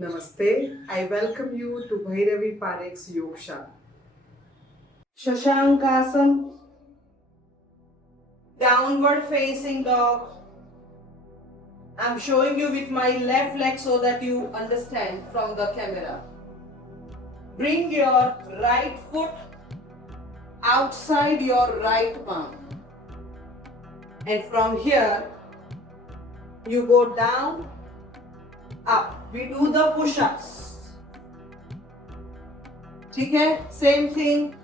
Namaste. I welcome you to Bhairavi Parekh's Yogsha. Shashankasana, downward facing dog. I'm showing you with my left leg so that you understand from the camera. Bring your right foot outside your right palm. And from here, you go down, up. We do the push-ups. ठीक है? Same thing,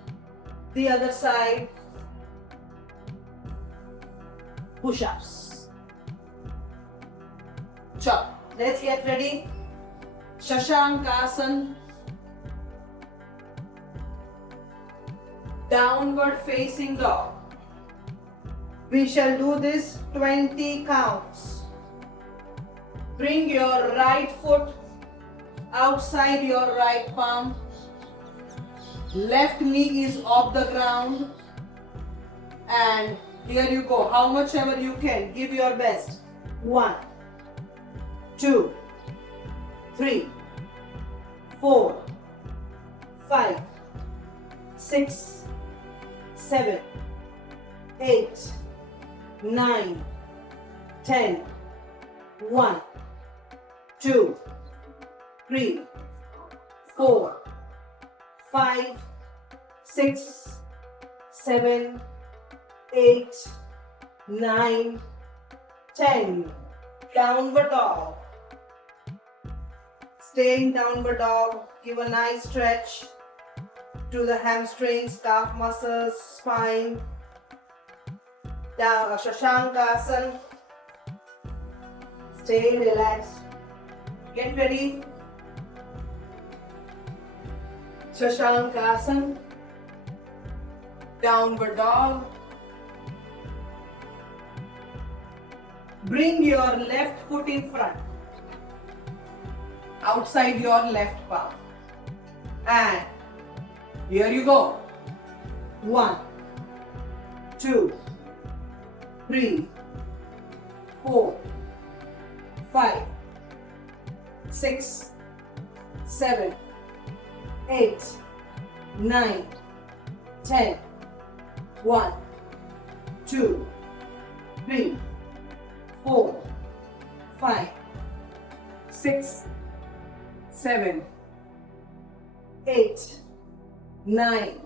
the other side. Push-ups. Chop. Let's get ready. Shashankasana. Downward facing dog. We shall do this 20 counts. Bring your right foot outside your right palm. Left knee is off the ground. And here you go. How much ever you can. Give your best. 1, 2, 3, 4, 5, 6, 7, 8, 9, 10. 1, 2, 3, 4, 5, 6, 7, 8, 9, 10. Downward dog. Stay in downward dog. Give a nice stretch to the hamstrings, calf muscles, spine. Down, Shashankasana. Stay relaxed. Get ready. Shashankasana. Downward dog. Bring your left foot in front. Outside your left palm. And here you go. 1, 2, 3, 4, 5, 6, 7, 8, 9, 10. 1, 2, 3, 4, 5, 6, 7, 8, 9,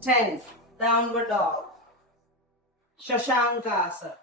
10. Downward dog. Shashankasana.